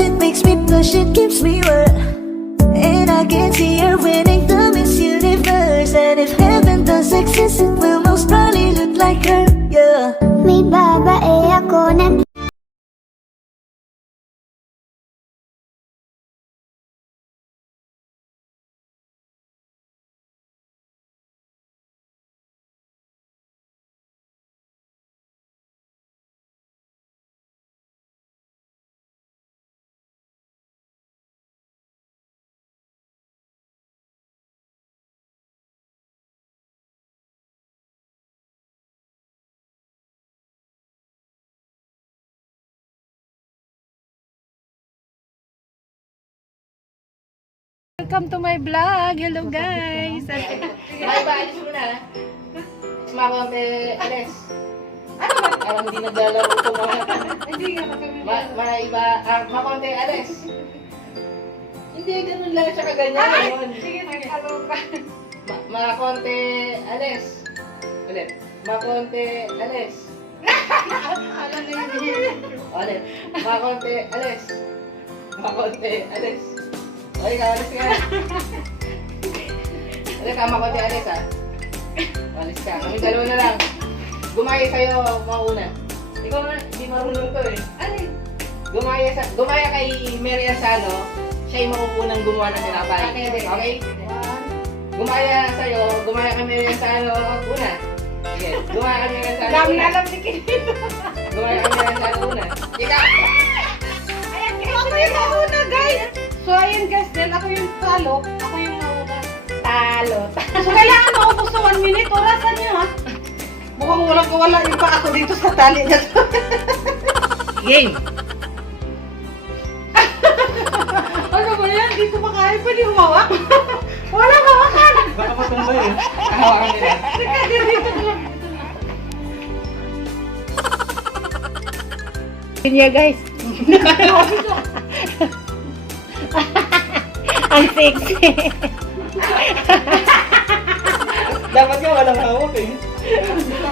it makes me blush, it keeps me wet. And I can see her winning the Miss Universe. And if heaven does exist, it will most probably look like her, yeah. May babae ako na Welcome to my vlog. Hello guys. Maiba, alis muna. Sumakonte, alis. Ano ba? Parang hindi naglalaro ito mga. Hindi nga kami. Maiba, makonte, alis. Hindi, ganun lang siya kaganyan. Sige, hello ka. Makonte, alis. Ulit. Makonte, alis. Alam na yun. Ulit. Makonte, alis. Makonte, alis. Okay, alis ka. Alis ka, makonte, alis ha. Alis ka. Kami dalawa na lang. Gumaya sa'yo, mauna. Ikaw na, hindi marunong to eh. Ano yun? Gumaya kay Mary Asano, siya yung makukunang gumawa ng tinapay. Okay? Gumaya sa'yo, gumaya kay Mary Asano, una. Sige, gumaya kay Mary Asano. Dami alam ni Kinito. Gumaya kay Mary Asano, una. Ikaw! Ayan guys, ako yung mauna guys. So ayan guys, dahil ako yung talo, ako yung mauna. Talo. So kailangan maubos sa 1 minute. Orasan niyo ha. Mukhang walang-wala yung pa ako dito sa tali na to. Game! Ano ba yan? Dito pa kaya pwede humawak? Walang hawakan! Baka matumba eh. Hawakan nila. Sige, dito lang. Yun guys. Ang sexy. Dapat nga walang hawak eh.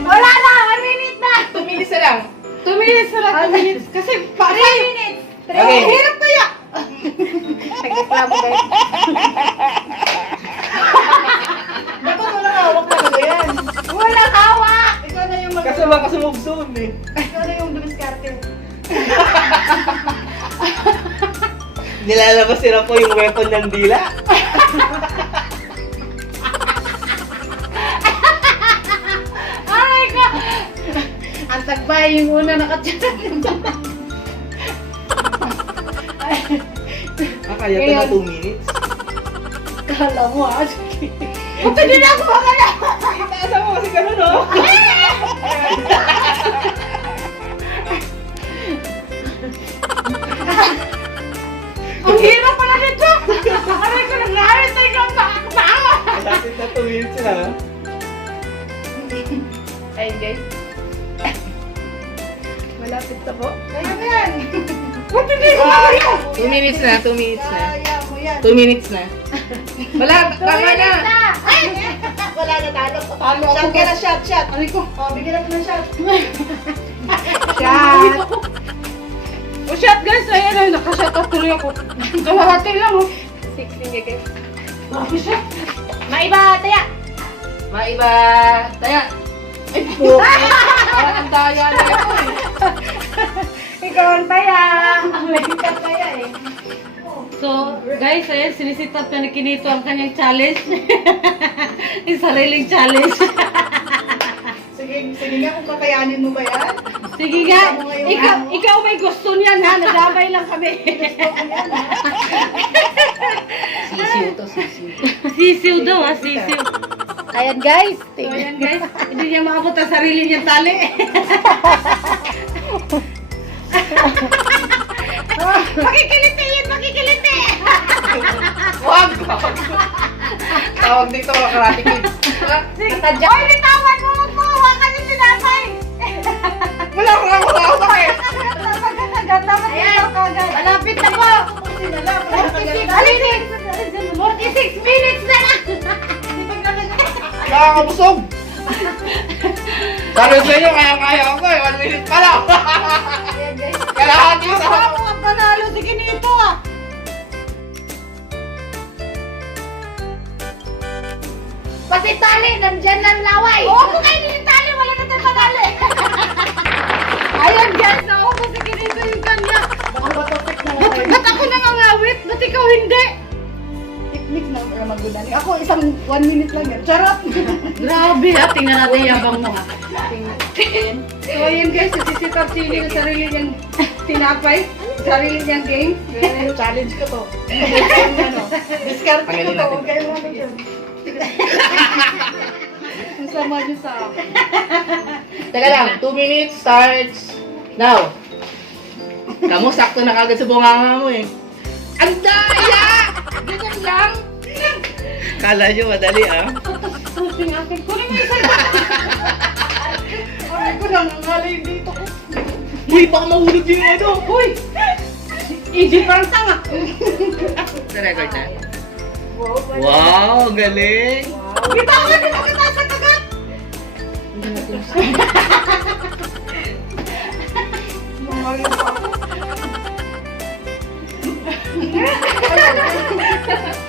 Wala na! 1 minute na! 2 minutes na lang. 2 minutes na lang, 2 minutes. Kasi 3 minutes! Okay. Hirap kaya! Nagreklamo guys. Dapat walang hawak talaga yan. Walang hawak! Ikaw na yung Kasi baka sumubsub eh. Ikaw na yung dumiskarte. Nilalabas nila po yung weapon ng dila. Oh my God! Ang tagbay yung una nakatyan. Kaya ito na 2 minutes. Kala mo ah. Buti din ako makala. Itaasa mo kasi gano'n no? Ang hirap pala nito. Aray ko nang ngayon tayo kang maawa. Malapit na 2 minutes na. Ayun guys. Malapit na po. Kaya mo yan. Buti din ko makala. 2 minutes na, 2 minutes na. Kaya mo yan. 2 minutes na. Wala, tama na. Ay! wala na talo. Talo ako. Shot ka na, shot, shot. Aray ko. Oh, bigyan natin ng shot. Shot! O shot guys, ayan na, nakashot up tuloy ako. Kalahati lang oh. 16 guys. Grabe siya. Maiba, taya. Maiba, taya. Ay, po. Parang ang daya na ito eh. Ikaw ang taya. Ang laging ka taya eh. So, guys, ayan, sinisit up na ni Kinito ang kanyang challenge. Yung sariling challenge. Sige nga kung kakayanin mo ba yan. Sige nga, ikaw may gusto niyan ha, nagabay lang kami. Sisiw to, sisiw. Sisiw daw ha, sisiw. Ayan guys. So, ayan guys, hindi niya maabot ang sarili niyang tali. Makikiliti yun, makikiliti! Wag! Tawag dito, karate kid. Oy, bitawan mo, magpawa ka ng tinapay! Wala ko eh. Dapat ikaw kagad. Malapit na po. 46 minutes na lang! Nakakabusog. Sabi sa inyo, kaya-kaya ako eh. 1 minute pa lang. Ayan guys. Kalahati sa... Ako ang manalo si Kinito ah. Pati tali, nandyan lang laway. Oo, kung kayo din yung tali, wala na tayo panalo eh. Ayan guys, naupo si Kinito yung kanya. Baka matapit na Ba't ako nangangawit? Ba't ikaw hindi? Technique na magudaling. Ako, 1 minute lang yan. Charot! Grabe ha, tingnan natin yung yabang mo ha. So ayun guys, si Top Chili yung sarili niyang tinapay, sarili niyang game. Challenge ko to. Ano, discard ko Tanggalin to. natin. Kaya mo ano yun. Ang sama niyo sa akin. Teka lang, 2 minutes starts now. Kamu, sakto na kagad sa bunganga mo eh. Ang daya! Ganyan lang. Kala nyo madali ah. Tusing akin, kunin mo yung isa. Ay ko nang nangalay dito ko. Uy, baka mahulog yung ano. Uy! Easy parang tanga. Sa record na. Wow, Wow, galing. Kita ko, di ba kita sa kagat? Mamali pa ako.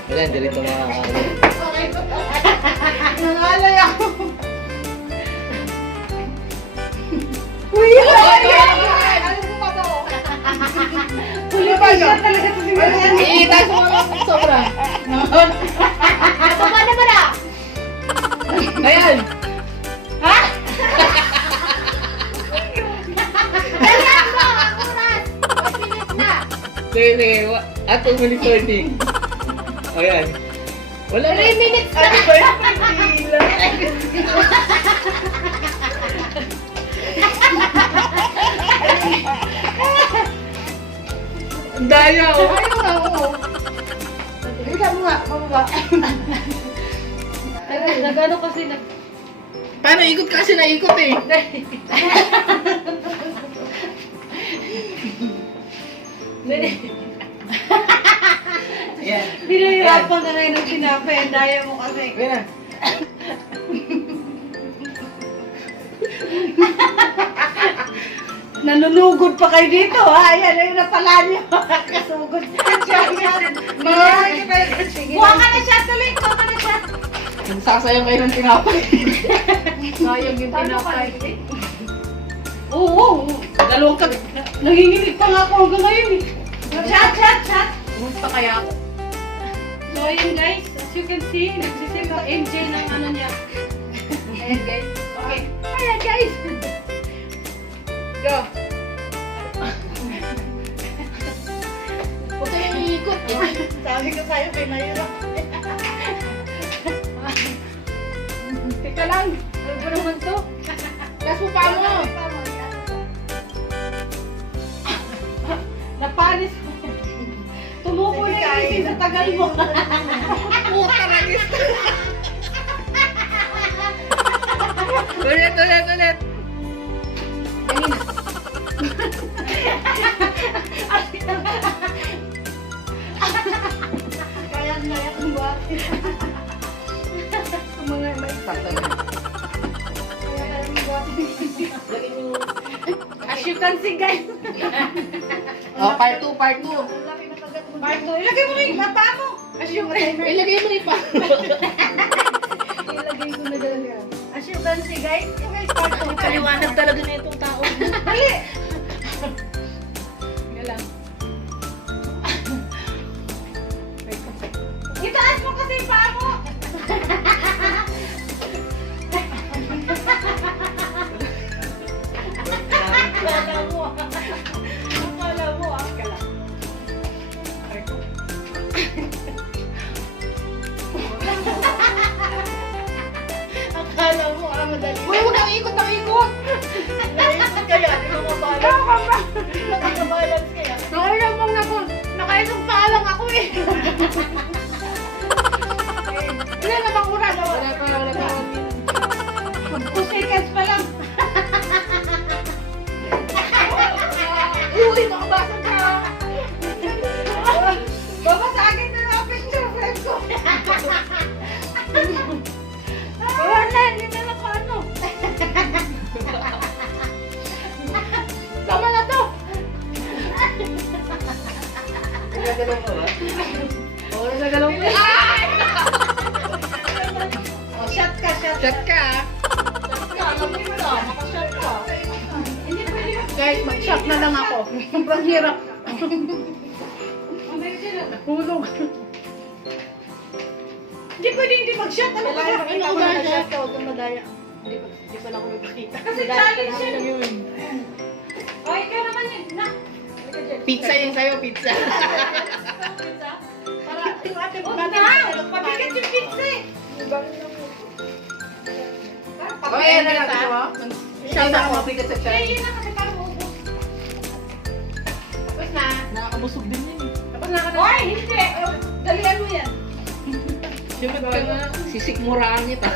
Wala, hindi rin ito makakali. Nangalay ako. Uy! Ano mo ba to? Huli pa siya talaga sa simbahan. Iita sa mga sobra. Baba na ba na? Ayan. Ha? Ayan mo! Ang oras! 1 minute na! Sige, sige. At 2 minutes 30. Ayan. Wala 3 minutes na! Ano ba yung pila? Ang daya oh. Ayaw nga, oo. Higa mo nga, mababa. Nagano kasi nag... Paano ikot kasi naikot eh. Ayan. Pinahirapan ka ngayon ng tinapay. Ang daya mo kasi. Ayan na. Nanunugod pa kayo dito ha. Ayan, ayun na pala niyo. Kasugod. Buha ka na siya tuloy. Buha ka na siya. Sasayang kayo ng tinapay. Sayang yung tinapay. Oo. Dalawang ka. Nanginginig pa nga ako hanggang ngayon eh. Chat. Kumusta kaya ako? So ayun guys, as you can see, nagsisip ang MJ ng ano niya. Ayan guys. Okay. Ayan guys. Go. Huwag kayong iikot eh. Sabi ko sa'yo, pinahirap. Teka lang. Ano ba naman to? Gas mo pa mo. Napanis ko. Tumuko na yung isip sa tagal mo. Puta na gusto. Ulit. Kaya nayak ang buhati. Ang mga may Sakto na. Kaya nayak ang buhati. Lagyan nyo. as you can see guys. Oh, part 2. Ang laki na kagat mo. Marco, ilagay mo na yung mapa mo. As you Ilagay mo na yung pa. Ilagay ko na dyan yan. As you can see guys. Yung guys, part 2. Paliwanag talaga na itong tao. Dali. Galang. Itaas mo kasi yung paa mo. Akala mo. Akala mo ah. Akala mo, madali. Uy, huwag kang ikot. Naisip kaya, di mo mabalance. Nakakabalance kaya. Nakailang mong nakaisang paa lang ako eh. Ilan na bang oras? Wala pa. 2 seconds pa lang. Uy, makabasag ka. Baba sa akin na lang picture frame ko. Wala, hindi na lang ano. Tama na to. galaw-galaw mo. Ay! Oh, shot ka, shot. Shot ka ah. Alam mo na, makashot ka. Guys, mag-shot na lang ako. Sobrang hirap. Hulog. Hindi pwede hindi mag-shot. Ano ba? Ano ba? Huwag kang madaya. Hindi pa lang ako nagkakita. Kasi challenge yun. O, ikaw naman yun. Na. Pizza yung sa'yo, pizza. Para yung ating natin. Pabigat yung pizza eh. O, ayan na lang. Gusto mo? Shout out mabigat sa chan. Yun na kasi parang ubos. Tapos na. Nakakabusog din yun eh. Tapos na ka na. Hoy, hindi. Dalian mo yan. Sunod ka na. Sisikmuraan niya ta.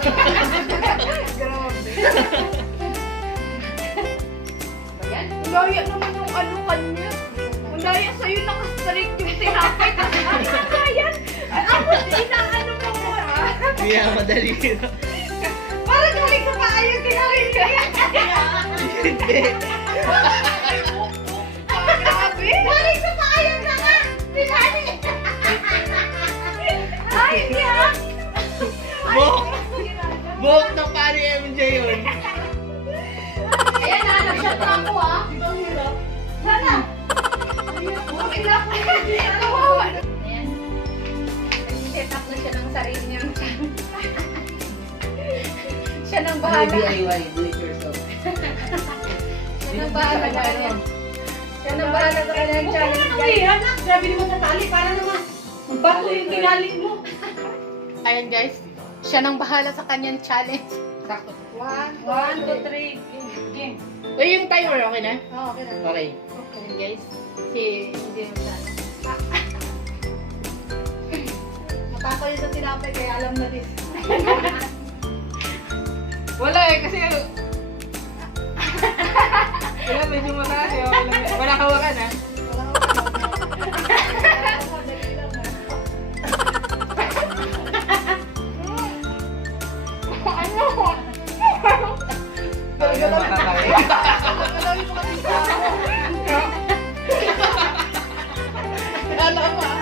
Grabe. Ayan. Laya naman yung ano kanya. Laya sa'yo nakastraight yung tinapay. Ano yan? Ako, inaano mo mo ha? Hindi na madali. Parang galing sa paa yung kinarin ka. Hindi. Grabe. Galing sa paa yung nga. Tinari. Ay, hindi ah. Buhok ng pari MJ yun. Ayan na, nag-shot na ako ah. Ibang hirap. Sana. Okay lang. Ayan. Nag-set up na siya ng sarili niya. Siya nang bahala. DIY, do it yourself. Siya nang bahala sa kanya. Siya nang bahala sa kanya ng challenge. Guys. Grabe naman sa tali. Para naman. Bago yung tinali mo. Ayan guys. Siya nang bahala sa kanyang challenge. Sakto. 1, 2, 3. Game. Eh, yung timer, okay na? Oo, okay na. Okay. Okay, guys. Si hindi mo sana. Matako yun sa tinapay kaya alam na din. Wala eh, kasi... Wala, medyo mataas eh. Wala hawakan ha. Wala ko. Dali lang ah. Talaga makakawin. Galawin mo kasi sa ako. Alam mo ah.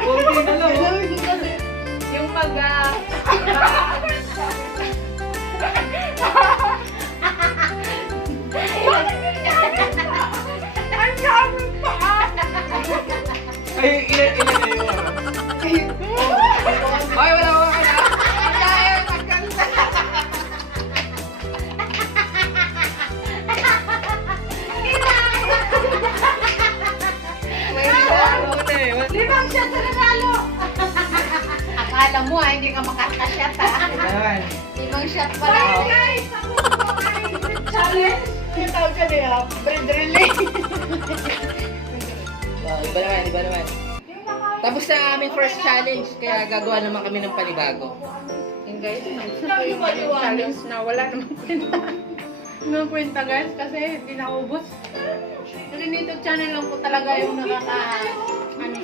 Kunti na lang. Galawin mo kasi. Yung pag... Ang dami pa ah! Ay, ilan na yun ah. Ay, wala hawakan ha. Kaya, nagkanta. May laro na eh. Limang shot sa nanalo! Akala mo ah, hindi ka makakashot ah. Naman. Limang shot pa lang. Guys, ako po ay challenge. Yung tawag ka niya, bread relay. Iba naman, iba naman. Tapos na aming first challenge, kaya gagawa naman kami ng panibago. Yung guys, yung challenge na wala namang kwenta. Namang kwenta guys, kasi hindi naubos. Kasi nito channel lang po talaga yung ano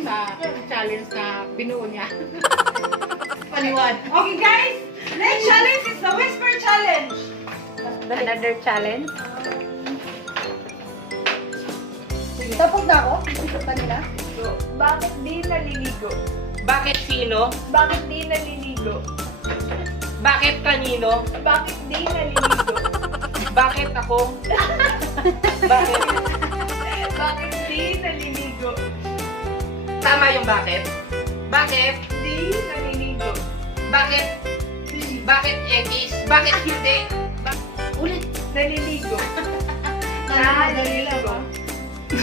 sa challenge na binuo niya. Paliwan. Okay guys, next challenge is the whisper challenge. Another challenge. Tapos na ako? Punta nila? Bakit di naliligo? Bakit sino? Bakit di naliligo? Bakit kanino? Bakit di naliligo? Bakit ako? Bakit? Bakit di naliligo? Tama yung bakit? Bakit? Di naliligo. Bakit? Bakit X? Bakit hindi? Ulit. Naliligo. Naliligo.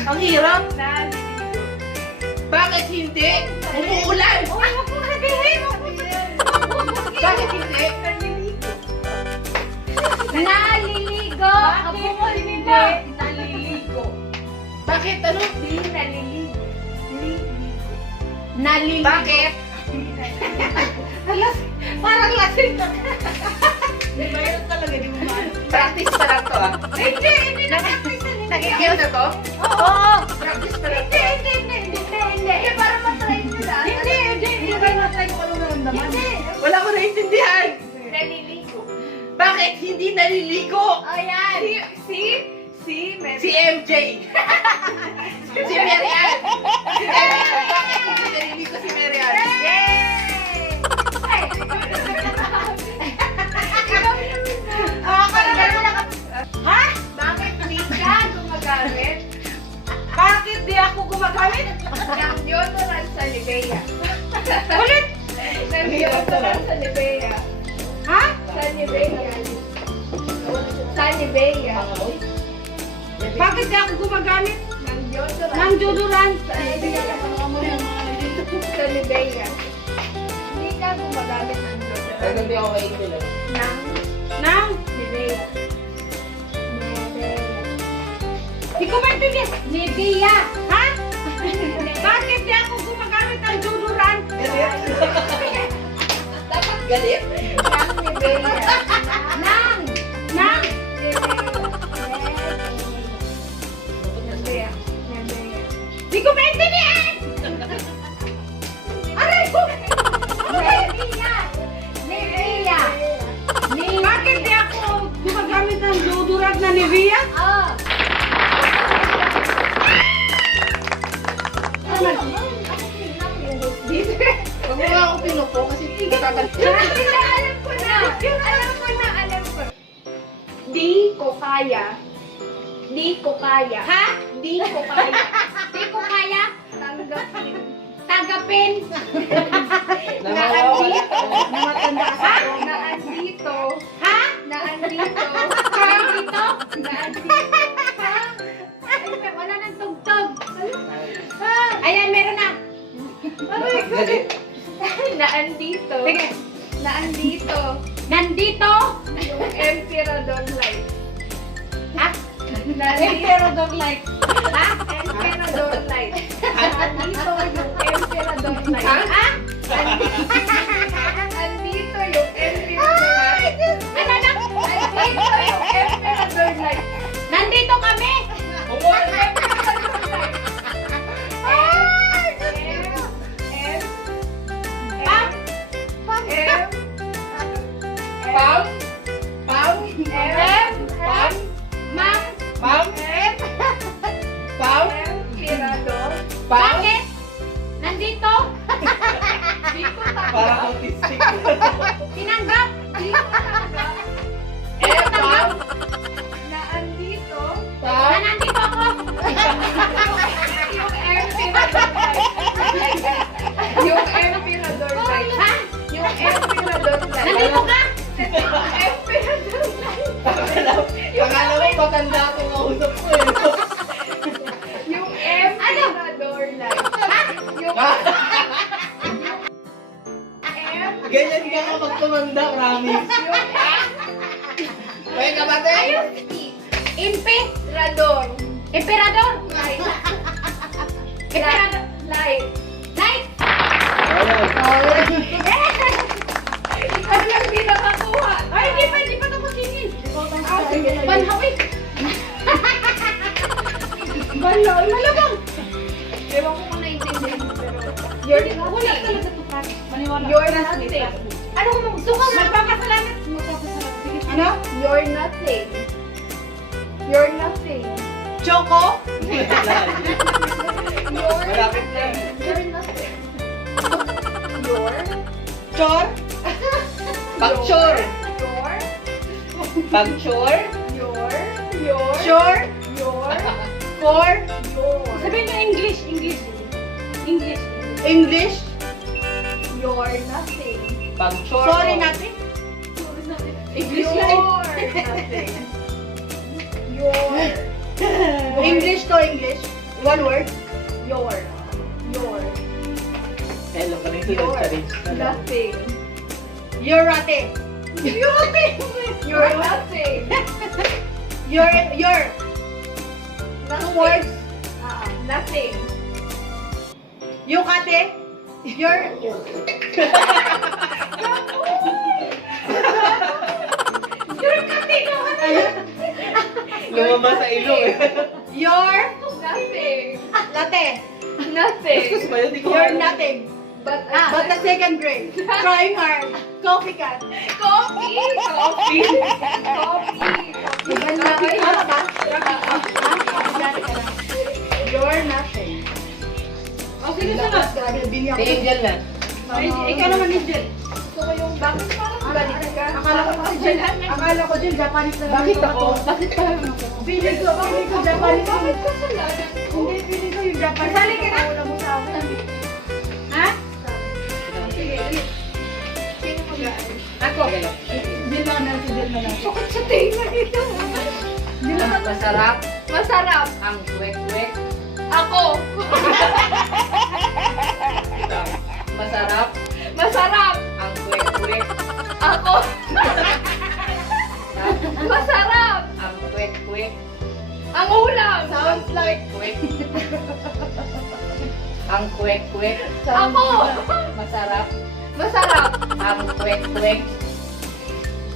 Ang hirap. Naliligo. Bakit hindi? Umuulan. Uy, huwag mo sabihin! Bakit hindi? Naliligo. Naliligo! Bakit hindi naliligo? Bakit ano? Di naliligo. Liligo. Naliligo. Bakit? Alas, parang lasing na. Di ba yun talaga? Di mo maano? Practice pa lang to ah. Hindi na-practice na. Nakikita na to? Oo! Practice pa lang to. Hindi, para matry nyo lang. Hindi ba matry ko anong naramdaman? Hindi. Wala ko naintindihan. Naliligo. Bakit hindi naliligo? Ayan. Si Si MJ. Si Mary ako gumagamit? Ng deodorant sa Nivea. Ulit! Ng deodorant sa Nivea. Ha? Sa Nivea. Sa Nivea. Bakit di ako gumagamit Ng deodorant. ng deodorant? Sa Nivea. Sa Nivea. Hindi ka gumagamit ng deodorant. Nagsabi ako kay Angel. Ng Nang? Nivea. Nivea. Di ko maintindihan. Nivea. Ha? Bakit di ako gumagamit ng deodorant? Dapat galit? Ng Nivea. Nang? Nang? Nivea. Nivea. Di ko maintindihan! Aray ko! Nivea. Nivea. Bakit di ako gumagamit ng deodorant na Nivea? Oh. Huwag mo nga ako pinupo kasi kakalit. Alam ko na. Alam ko. Di ko kaya. Di ko kaya. Ha? Di ko kaya. Di ko kaya Tanggapin. tanggapin. Namawawala. Namatanda ka? Na andito. Ha? Na andito. Kaya dito? Na andito. Ay, wala nang tugtog. Ayan, meron na. Dapat galit? Na andito. Sige. Na andito. Nandito. Yung emperador light. Ha? Nandito. Emperador light. Ha? Emperador light. Nandito yung emperador light. Ha? Andito yung emperador light. Ano na? Andito yung emperador light. Nandito kami. Pam? Pam? Pam? Ma'am, Pam? Pam? Pam? bakit? Nandito? Parang autistic. Tinanggap? Pam? Na andito Na Pam? nandito ako? yung emperador light. Yung emperador light. Ha? Yung emperador light. Nandito ka? Emperador light. Akala mo matanda akong kausap ko eh. Yung emperador light. Yung Ganyan ka nga magtumanda, promise. Kaya kapatid? emperador Emperador? light. Emperador? Light. Light? Ikaw lang di nakakuha. Ay, hindi pa tapos singin. Sige. Banhawi. Banhawi. Malamang. Ewan ko kung naintindihan mo, pero you're Wala nothing. talaga to, Pat. Maniwala. You're nothing. Ano mo? Suka nga. Magpapasalamat. Magpapasalamat. Sige. Ano? You're nothing. You're nothing. Choco? Malapit na. You're nothing. You're. Chor? Pagchor. You're. Pagchor. You're. Sure? You're. Core? You're. Sabihin niyo English. English. English? You're nothing. Pagchor. Sorry natin. English You're lang. nothing. You're. English to English. One word. You're. Hello ka rin sunod sa rin. Nothing. You're ate. You're nothing. You're. Nothing. words. Nothing. Yung ate. You're. You're ate. Lumabas sa ilong eh. You're. Nothing. Latte. Nothing. Kuskus ba yun? Di ko You're alam. nothing. But But the second grade. Trying hard. Coffee cat. coffee. Coffee. Coffee. Tama ba? You're nothing. O, sino sunod? Si Angel na. Ikaw naman, Angel. Gusto ko yung bakit parang galit ka? Akala ko dyan, Japanese na lang. Bakit ako? Bakit parang ako? Feeling ko Japanese. Bakit kasalanan? Hindi, feeling ko yung Japanese. Sali ka na? Wala mo sa akin. Ha? Sige, ulit. Sino mag-aaral? Ako. Bill na lang, si Bill na lang. Sakit sa tinga ito. Masarap Masarap. ang kwek-kwek. Ako. Masarap Masarap. ang kwek-kwek. Ako. Masarap. Ang kwek-kwek. Ang ulam. Sounds like. Kwek. Ang kwek-kwek. Ako. Masarap Masarap. ang kwek-kwek.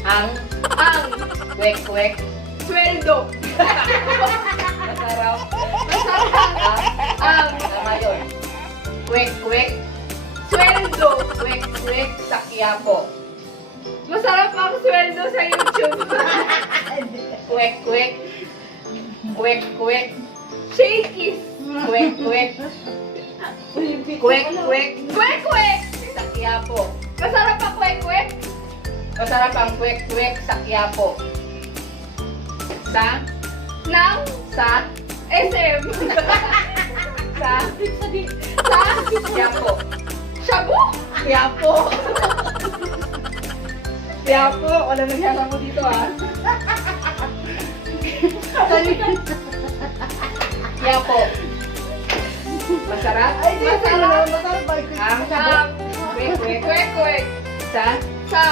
Ang Ang kwek-kwek. sweldo. Masarap Masarap. Ang tama yun. Kwek-kwek. sweldo. Kwek-kwek sa Quiapo. Masarap ang sweldo sa YouTube. Kwek-kwek. Kwek-kwek. Shakies. Kwek-kwek. Kwek-kwek Kwek-kwek. sa Quiapo. Masarap ang kwek-kwek. Masarap ang kwek-kwek sa Quiapo. Sa Ng sa SM. sa Sa Quiapo. shabu. Quiapo. Quiapo. Wala nagyara mo dito ah. Quiapo. Masarap Masarap. ang Ang kwek-kwek kwek-kwek. sa Sa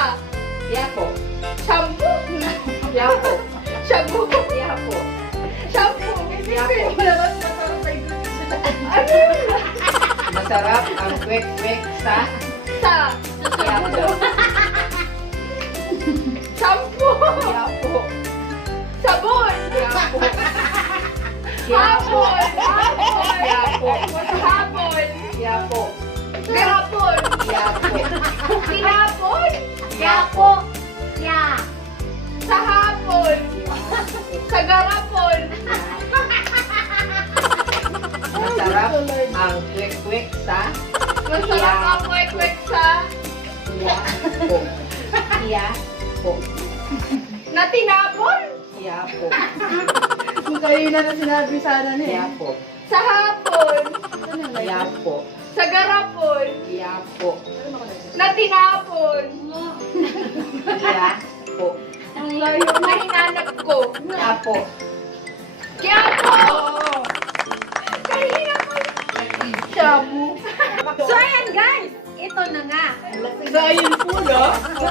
Quiapo. shampoo. Quiapo. Shabu. Quiapo. Shampoo. Quiapo. Ano yun? Masarap ang kwek-kwek sa Sa Quiapo. shampoo. Quiapo. Sabon. Quiapo. Hapon. Hapon. Quiapo. Hapon. Quiapo. Garapon. Quiapo. Tinapon. Yapo. Ya. Sa hapon. Sa garapon. Masarap ang kwek-kwek sa Masarap ang kwek-kwek sa Quiapo. Quiapo. na tinapon. Quiapo. Kung kayo na sinabi sana niya. Quiapo. Sa hapon. Quiapo. Sa garapon. Quiapo. Na tinapon. Quiapo. Ang layo na hinanap ko. Quiapo. Quiapo! Kanina ko. Shabu. So ayan guys, ito na nga. Sayin po, no?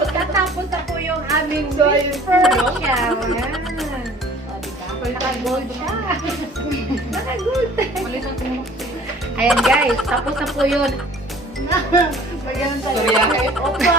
Katapos na po yung aming So, ayun po, first no? show. Ayan. O, diba? Naka-gold siya. Naka-gold. Ayan guys, tapos na po yun. Bagyan tayo. Storyahe. Opa.